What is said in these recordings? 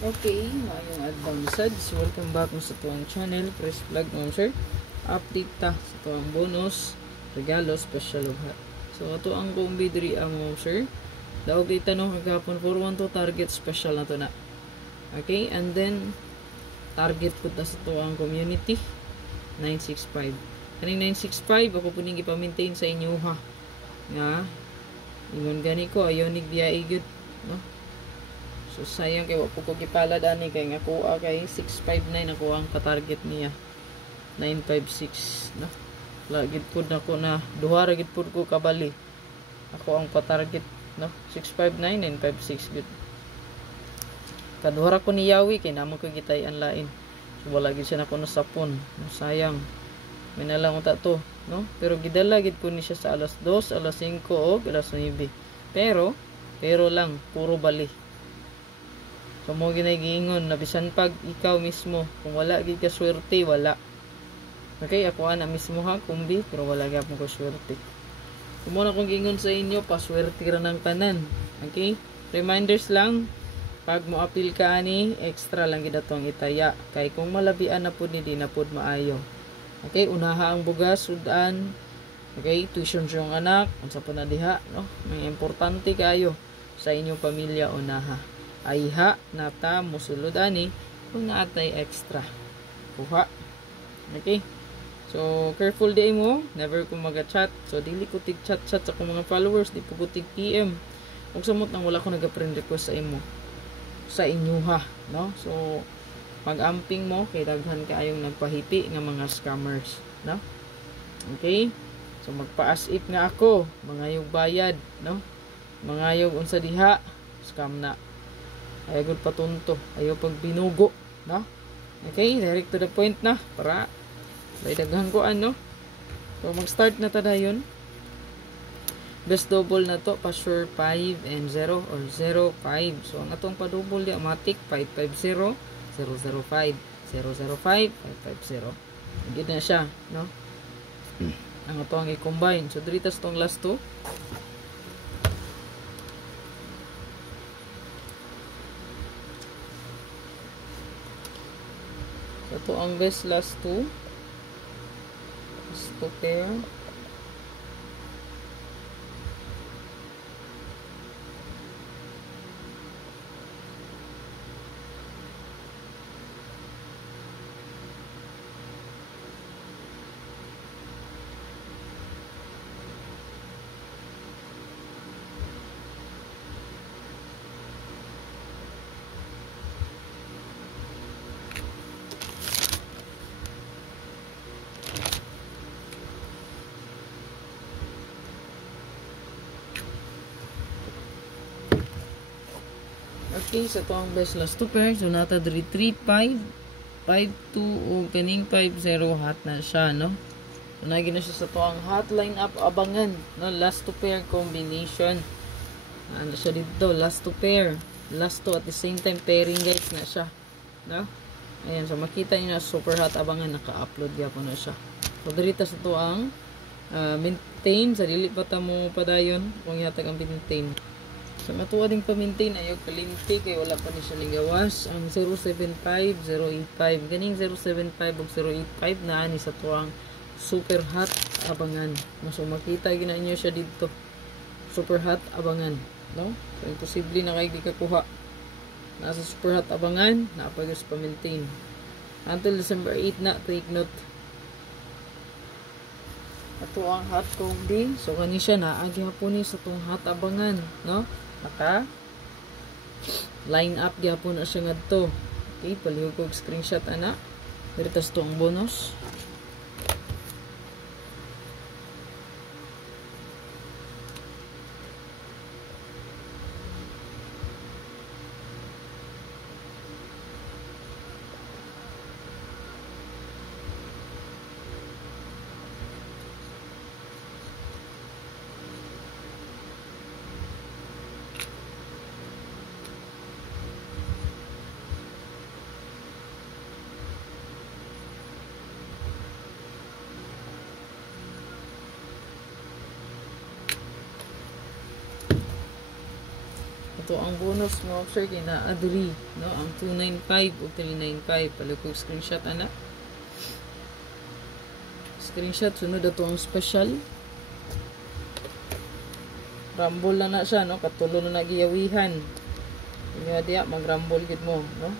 Okay, maayong adlaw sad. Welcome back mo sa tuwang channel. Press vlog mo sir. Update ta sa tuwang bonus, regalo, special of hat. So ato ang kumbi diri mo sir. Daog di tanong kagapon 412 target special na to na. Okay, and then target po ta sa tuwang community 965. Kaning 965 ako po ning ipa-maintain sa inyo ha. Nga ingon gani ko ayonig biya igud, no? So sayang kay wa po ko gipalad ani kay nga kuha kay 659 ako ang ka-target niya. 956 no. Lagid pud nako na duha ra gid pud ko kabali. Ako ang pa-target no 659 956 gid. Kaduha ra ko ni yawi kay namo ko gitay-an lain. So wala gid siya nako nasapon. No, sayang. May nalang uta to no. Pero gidala gid ko ni siya sa alas 2, alas 5 o alas 9. Pero lang puro bali. So mo ginagingon na bisan pag ikaw mismo kung wala gid ka swerte wala. Okay, ako ana mismo ha kumbi pero wala gyud mo ko swerte. Kumo na kong gingon sa inyo paswerte ra ng tanan. Okay? Reminders lang pag mo appeal ka ani extra lang gid atong itaya kay kung malabian na pud ni di na pud maayo. Okay, unaha ang bugas sudan. Okay, tuition yung anak unsa pa na diha no? May importante kayo sa inyong pamilya unaha. Ayha nata musulod ani kung naatay extra kuha. Okay, so careful di mo never ko maga-chat, so dili ko tig chat sa akong mga followers, di po ko tig PM ug samot nang wala ko naga-friend request sa imo sa inyo ha no. So pag-amping mo kay daghan kaayong nagpahipi nga mga scammers no. Okay, so magpa-as if nga ako mangayog bayad no, mangayog unsa diha scam na. Ayaw gud patunto, ayaw pag binugo, no? Okay, direct to the point na para may daghang ko ano. So mag-start na ta dayon. Best double na to, pa sure 5 and 0 or 0 5. So ang atong pa double di automatic 550 005 005 550. Gid na siya, no? Ang atong i-combine. So diri tas tong last two. Ito ang best last two. Last two pair. Okay, sa to ang best last two pair. So nata diri 3 5 5 2 o kaning 5 0 hot na siya no. So nagi na siya sa to ang hot line up abangan no, last two pair combination. Ano siya dito, last two pair. Last two at the same time pairing guys na siya no. Ayan, so makita niyo na super hot abangan naka-upload gyapon na siya. So diri ta sa to ang maintain sa dili pa ta mo padayon kung yatag ang maintain. So matuwa ding pa-maintain ayaw kalimti kay wala pa ni siya ligawas. Ang 075 085 ganing 075 ug 085 na ani sa tuwang super hot abangan. So makita gina inyo siya dito. Super hot abangan, no? So imposible na kay di ka kuha. Nasa super hot abangan, naapagos pa-maintain. Until December 8 na, take note. Ato ang hot combi. So kani siya na agi hapon ni sa tong hot abangan, no? Naka line up gyapon na siya ngadto. Okay, palihog ko screenshot ana. Diri tas tong bonus. ato ang bonus mga sir kay na adri, no? Ang 295 o 395 palikog screenshot ana. Screenshot sunod ato ang special. Rumble na siya, no? Katulo na nagiyawihan. Inyo diya mag-rumble gid mo, no?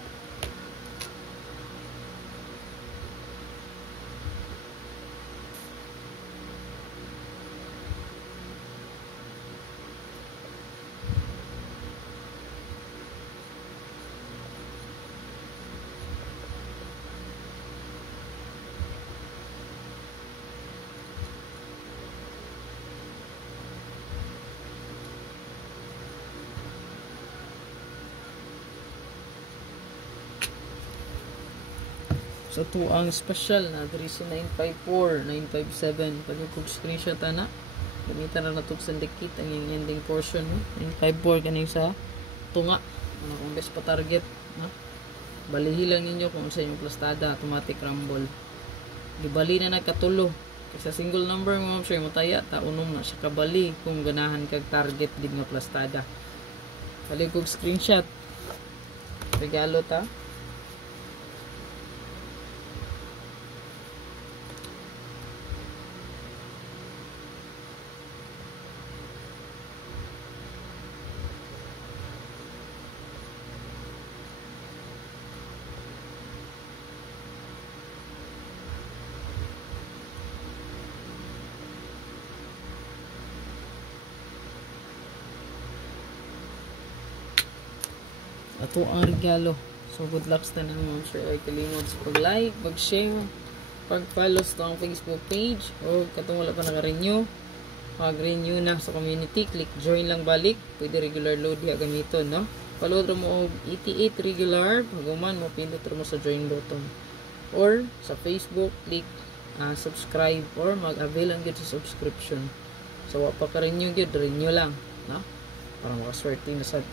So, to ang special na diri si 954, 957. Pag yung screenshot ana, gamitan na natog sandikit ang yung ending portion. No? 954 kanay sa tunga. Ano kung best pa target. No? Balihi lang ninyo kung sa inyong plastada, automatic rumble. Gibali na nagkatulo. Kasi single number mo, sure, mataya, taunong na siya kabali kung ganahan kag target din nga plastada. Bali kong screenshot. Regalo ta. Ato ang regalo. So, good luck sa tanan mga sure. Ay kalimot sa pag-like, pag-share, pag-follow sa ang Facebook page. O katong wala pa naka-renew, mag-renew na sa community. Click join lang balik. Pwede regular load ya gamiton, no? Follow mo og 88 regular. Paguman mo, pindot mo sa join button. Or sa Facebook, click subscribe or mag-avail ang sa subscription. So, wala pa ka-renew, renew lang, no? Para makaswerte na sa